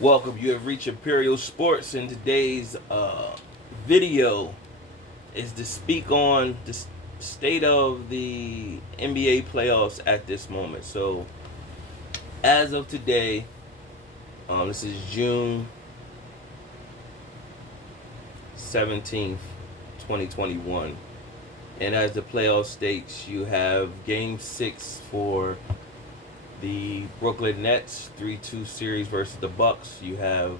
Welcome. You have reached Imperial Sports, and today's video is to speak on the state of the NBA playoffs at this moment. So, as of today, this is June 17th, 2021. And as the playoff states, you have Game 6 for the Brooklyn Nets 3-2 series versus the Bucks. You have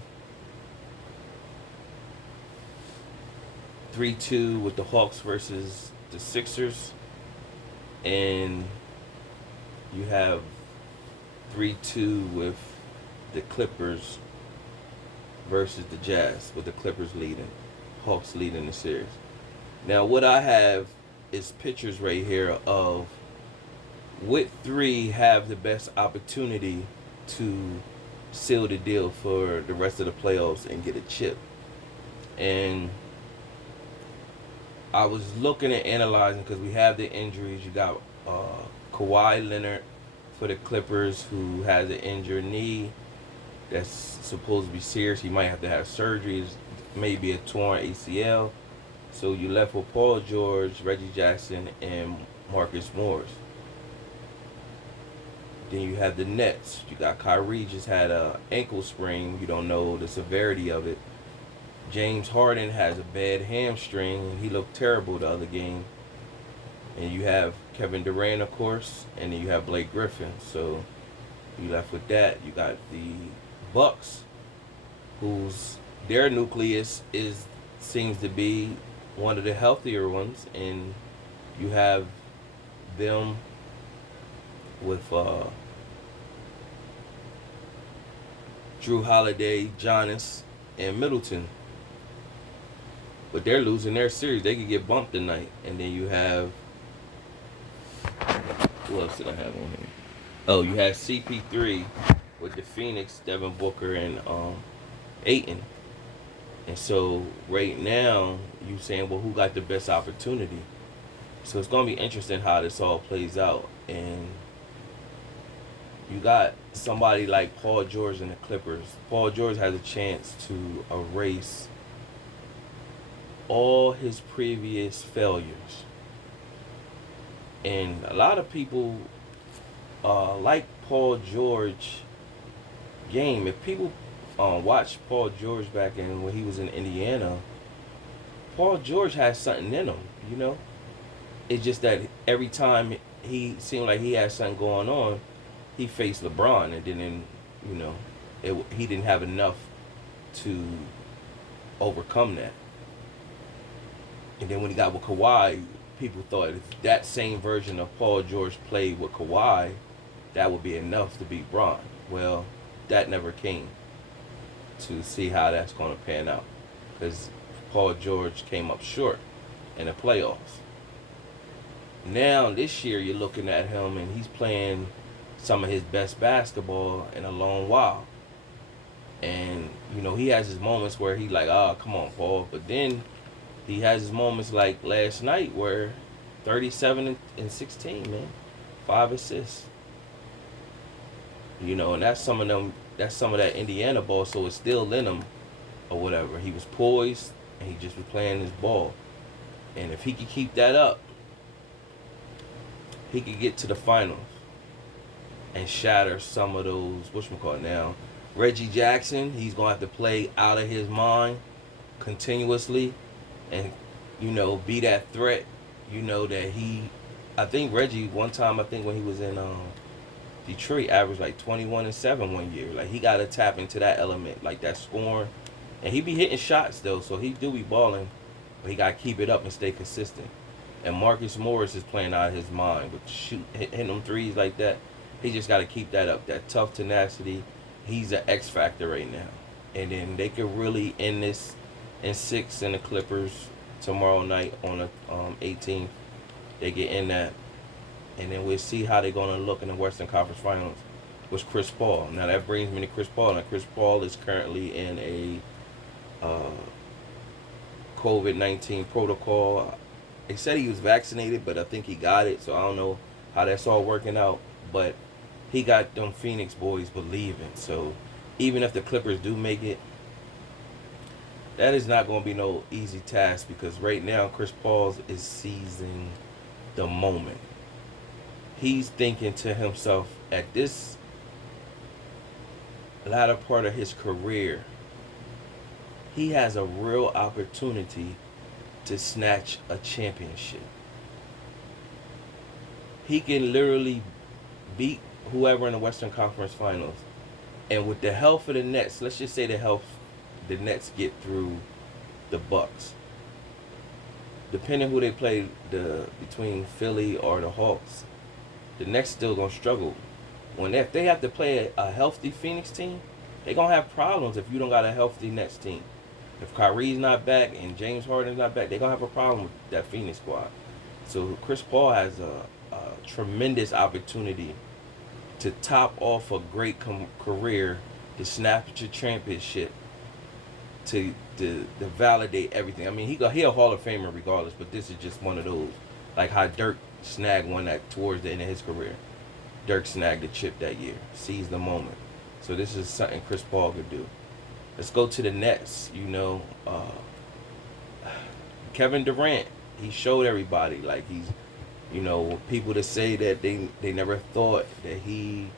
3-2 with the Hawks versus the Sixers, and you have 3-2 with the Clippers versus the Jazz, with the Clippers leading, Hawks leading the series. Now, what I have is pictures right here of what three have the best opportunity to seal the deal for the rest of the playoffs and get a chip. And I was looking at analyzing because we have the injuries. You got Kawhi Leonard for the Clippers, who has an injured knee that's supposed to be serious. He might have to have surgery, maybe a torn ACL. So you left with Paul George, Reggie Jackson, and Marcus Morris. Then you have the Nets. You got Kyrie just had a ankle sprain. You don't know the severity of it. James Harden has a bad hamstring. He looked terrible the other game. And you have Kevin Durant, of course, and then you have Blake Griffin. So you left with that. You got the Bucks, whose their nucleus seems to be one of the healthier ones, and you have them with Drew Holiday, Giannis, and Middleton. But they're losing their series. They could get bumped tonight. And then you have, who else did I have on here? Oh, you have CP3 with the Phoenix, Devin Booker, and Ayton. And so right now, you saying, well, who got the best opportunity? So it's going to be interesting how this all plays out. And you got somebody like Paul George and the Clippers. Paul George has a chance to erase all his previous failures. And a lot of people like Paul George game. If people watch Paul George back when he was in Indiana, Paul George has something in him, you know? It's just that every time he seemed like he had something going on, he faced LeBron, and then, you know, he didn't have enough to overcome that. And then when he got with Kawhi, people thought if that same version of Paul George played with Kawhi, that would be enough to beat Bron. Well, that never came to see how that's going to pan out, because Paul George came up short in the playoffs. Now, this year, you're looking at him, and he's playing some of his best basketball in a long while. And, you know, he has his moments where he like, come on, Paul. But then he has his moments like last night where 37 and 16, man. 5 assists. You know, and that's some of that Indiana ball, so it's still in him or whatever. He was poised, and he just was playing his ball. And if he could keep that up, he could get to the finals and shatter some of those, whatchamacallit now. Reggie Jackson, he's going to have to play out of his mind continuously and, you know, be that threat, you know, that I think Reggie, one time, when he was in Detroit, averaged like 21-7 one year. Like, he got to tap into that element, like that scoring. And he be hitting shots, though, so he do be balling, but he got to keep it up and stay consistent. And Marcus Morris is playing out of his mind, but hitting them threes like that. He just got to keep that up, that tough tenacity. He's an X factor right now. And then they could really end this in 6 in the Clippers tomorrow night on the 18th. They get in that. And then we'll see how they're going to look in the Western Conference Finals with Chris Paul. Now, that brings me to Chris Paul. Now, Chris Paul is currently in a COVID-19 protocol. They said he was vaccinated, but I think he got it, so I don't know how that's all working out. But he got them Phoenix boys believing. So even if the Clippers do make it, that is not going to be no easy task because right now Chris Paul is seizing the moment. He's thinking to himself at this latter part of his career, he has a real opportunity to snatch a championship. He can literally beat whoever in the Western Conference Finals. And with the health of the Nets, let's just say the Nets get through the Bucks. Depending who they play between Philly or the Hawks, the Nets still gonna struggle. If they have to play a healthy Phoenix team, they gonna have problems if you don't got a healthy Nets team. If Kyrie's not back and James Harden's not back, they gonna have a problem with that Phoenix squad. So Chris Paul has a tremendous opportunity to top off a great career, to snatch a championship, to validate everything. I mean, he a Hall of Famer regardless, but this is just one of those, like how Dirk snagged one that towards the end of his career. Dirk snagged the chip that year, seized the moment. So this is something Chris Paul could do. Let's go to the Nets. Kevin Durant, he showed everybody like he's, people that say that they never thought that he's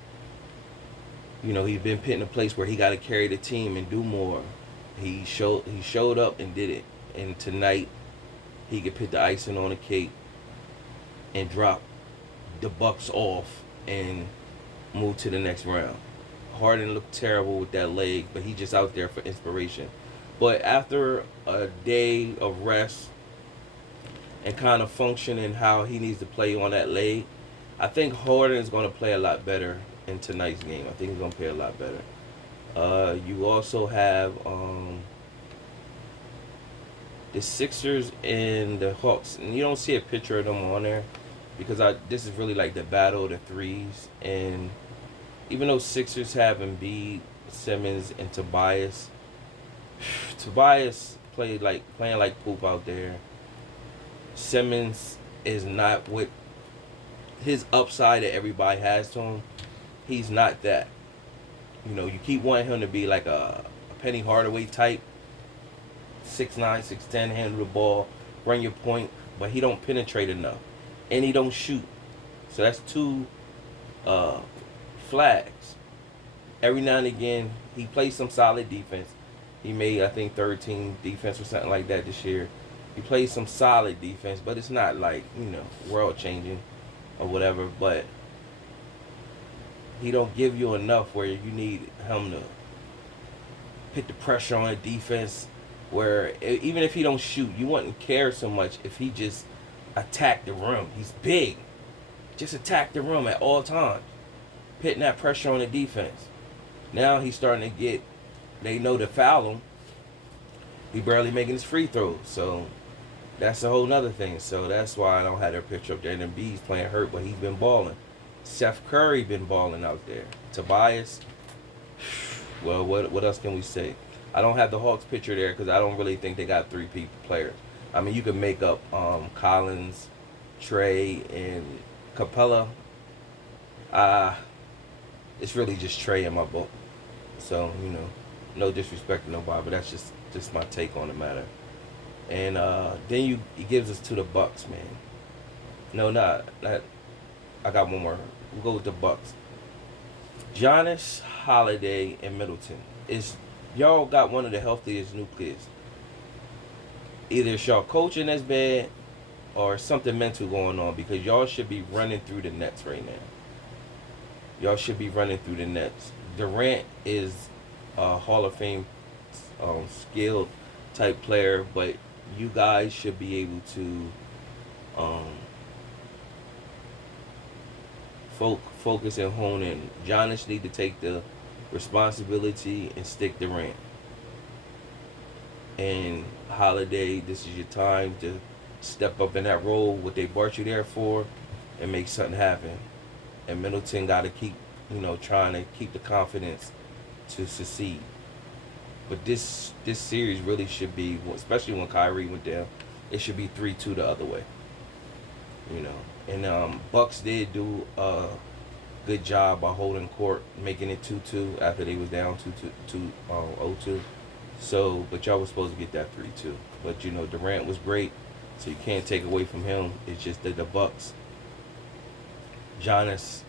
been put in a place where he got to carry the team and do more. He showed up and did it. And tonight, he could put the icing on the cake and drop the Bucks off and move to the next round. Harden looked terrible with that leg, but he just out there for inspiration. But after a day of rest and kind of functioning how he needs to play on that leg, I think Harden is going to play a lot better in tonight's game. I think he's going to play a lot better. You also have the Sixers and the Hawks, and you don't see a picture of them on there because this is really like the battle of the threes. And even though Sixers have Embiid, Simmons, and Tobias playing like poop out there. Simmons is not with his upside that everybody has to him. He's not that. You keep wanting him to be like a Penny Hardaway type, 6'9", 6'10", handle the ball, bring your point, but he don't penetrate enough, and he don't shoot. So that's two flags. Every now and again, he plays some solid defense. He made, I think, 13 defense or something like that this year. He plays some solid defense, but it's not like, world changing or whatever. But he don't give you enough where you need him to put the pressure on the defense. Where even if he don't shoot, you wouldn't care so much if he just attacked the rim. He's big. Just attack the rim at all times, putting that pressure on the defense. Now he's starting to get, they know to foul him. He barely making his free throws. So that's a whole nother thing. So that's why I don't have their picture up there. And Embiid's playing hurt, but he's been balling. Seth Curry been balling out there. Tobias, well, what else can we say? I don't have the Hawks picture there because I don't really think they got three players. I mean, you can make up Collins, Trey, and Capella. It's really just Trey in my book. So, no disrespect to nobody, but that's just my take on the matter. And then it gives us to the Bucks, man. No, not that. I got one more. We'll go with the Bucks. Giannis, Holiday, and Middleton. Y'all got one of the healthiest nucleus. Either it's y'all coaching that's bad or something mental going on, because y'all should be running through the Nets right now. Y'all should be running through the Nets. Durant is a Hall of Fame skilled type player, but you guys should be able to focus and hone in. Giannis need to take the responsibility and stick Durant. And Holiday, this is your time to step up in that role, what they brought you there for, and make something happen. And Middleton got to keep, trying to keep the confidence to succeed. But this series really should be, especially when Kyrie went down, it should be 3-2 the other way. And Bucks did do good job by holding court, making it 2-2 after they was down 0-2. So, but y'all was supposed to get that 3-2. But you know, Durant was great, so you can't take away from him. It's just that the Bucks, Giannis,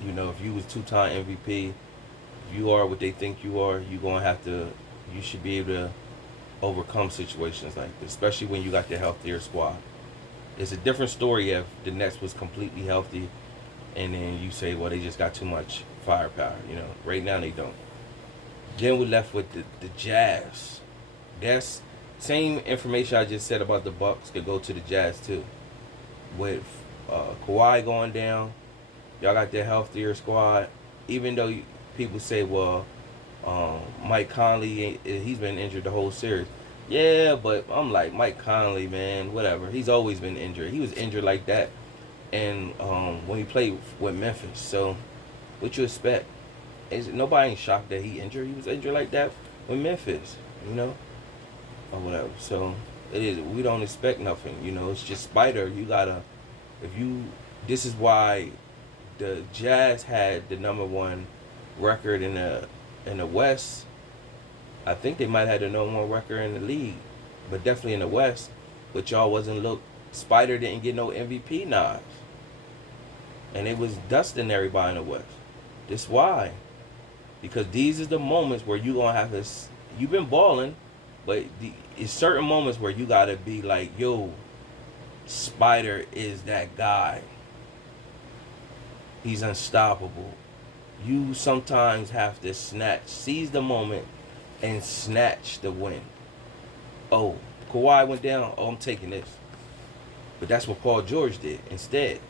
you know, if you was 2-time MVP, if you are what they think you are, you should be able to overcome situations like this, especially when you got the healthier squad. It's a different story if the Nets was completely healthy, and then you say, well, they just got too much firepower. You know, right now they don't. Then we left with the Jazz. That's same information I just said about the Bucks could go to the Jazz too. With Kawhi going down, y'all got that healthier squad. Even though people say, well, Mike Conley, he's been injured the whole series. Yeah, but I'm like, Mike Conley, man, whatever. He's always been injured. He was injured like that, and when he played with Memphis. So, what you expect? Nobody ain't shocked that he injured. He was injured like that with Memphis, you know, or whatever. So it is. We don't expect nothing, you know. It's just Spider. You gotta. This is why the Jazz had the #1 record in the West. I think they might have the #1 record in the league, but definitely in the West. But y'all wasn't look. Spider didn't get no MVP nods, and it was dusting everybody in the West. This why, because these is the moments where you gonna have to. You've been balling, but it's certain moments where you gotta be like, yo, Spider is that guy. He's unstoppable. You sometimes have to seize the moment and snatch the win. Oh, Kawhi went down. Oh, I'm taking this. But that's what Paul George did instead.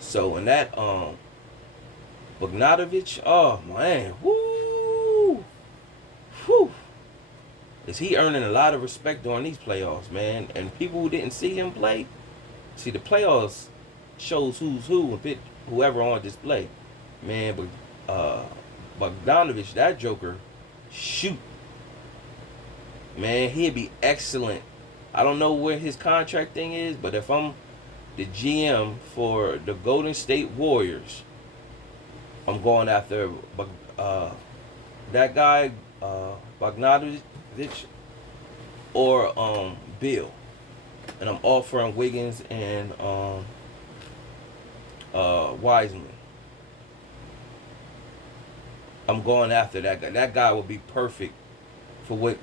So in that Bogdanovich, oh man, woo, whew, is he earning a lot of respect during these playoffs, man? And people who didn't see him play, see the playoffs shows who's who and fit whoever on display, man. But Bogdanovich, that joker, shoot, man, he'd be excellent. I don't know where his contract thing is, but if I'm the GM for the Golden State Warriors, I'm going after that guy, Bogdanovich, or Bill, and I'm offering Wiggins and Wiseman. I'm going after that guy. That guy would be perfect for what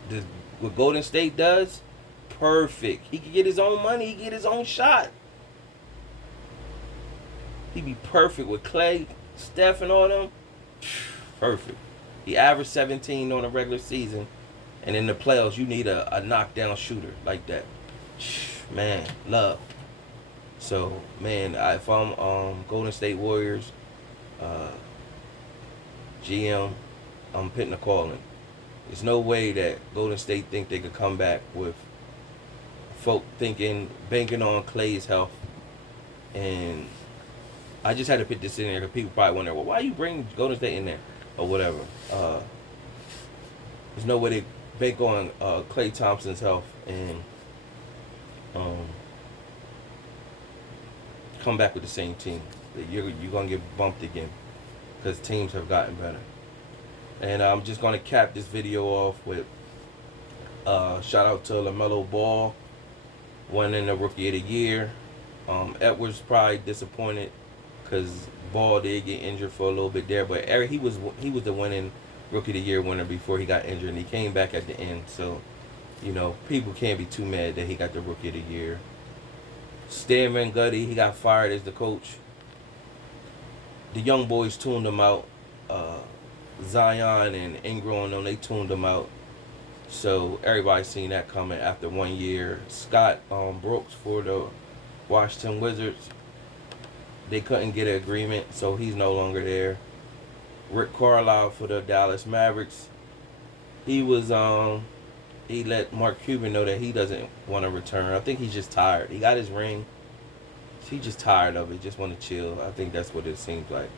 Golden State does. Perfect. He could get his own money. He could get his own shot. He'd be perfect with Clay, Steph, and all them. Perfect. He averaged 17 on a regular season, and in the playoffs, you need a knockdown shooter like that. Man, love. So, man, if I'm Golden State Warriors GM, I'm putting a call in. There's no way that Golden State think they could come back with folk banking on Clay's health. And I just had to put this in there because people probably wonder, well, why you bring Golden State in there or whatever. There's no way they bank on Klay Thompson's health and come back with the same team. You're going to get bumped again because teams have gotten better. And I'm just going to cap this video off with shout out to LaMelo Ball, winning the Rookie of the Year. Edwards probably disappointed because Ball did get injured for a little bit there, but Eric, he was the winning Rookie of the Year winner before he got injured, and he came back at the end. So, you know, people can't be too mad that he got the Rookie of the Year. Stan Van Gundy, he got fired as the coach. The young boys tuned him out. Zion and Ingram, they tuned him out. So everybody seen that coming after 1 year. Scott Brooks for the Washington Wizards, they couldn't get an agreement, so he's no longer there. Rick Carlisle for the Dallas Mavericks, he let Mark Cuban know that he doesn't want to return. I think he's just tired. He got his ring. He's just tired of it. Just want to chill. I think that's what it seems like.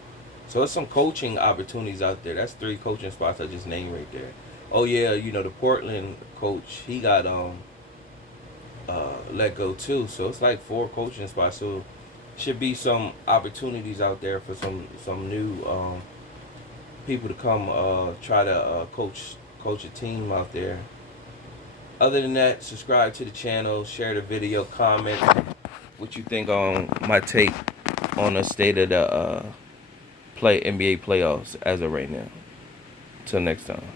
So there's some coaching opportunities out there. That's 3 coaching spots I just named right there. Oh yeah, you know, the Portland coach, he got let go too. So it's like 4 coaching spots. So should be some opportunities out there for some new people to come try to coach a team out there. Other than that, subscribe to the channel, share the video, comment what you think on my take on the state of the play NBA playoffs as of right now. Till next time.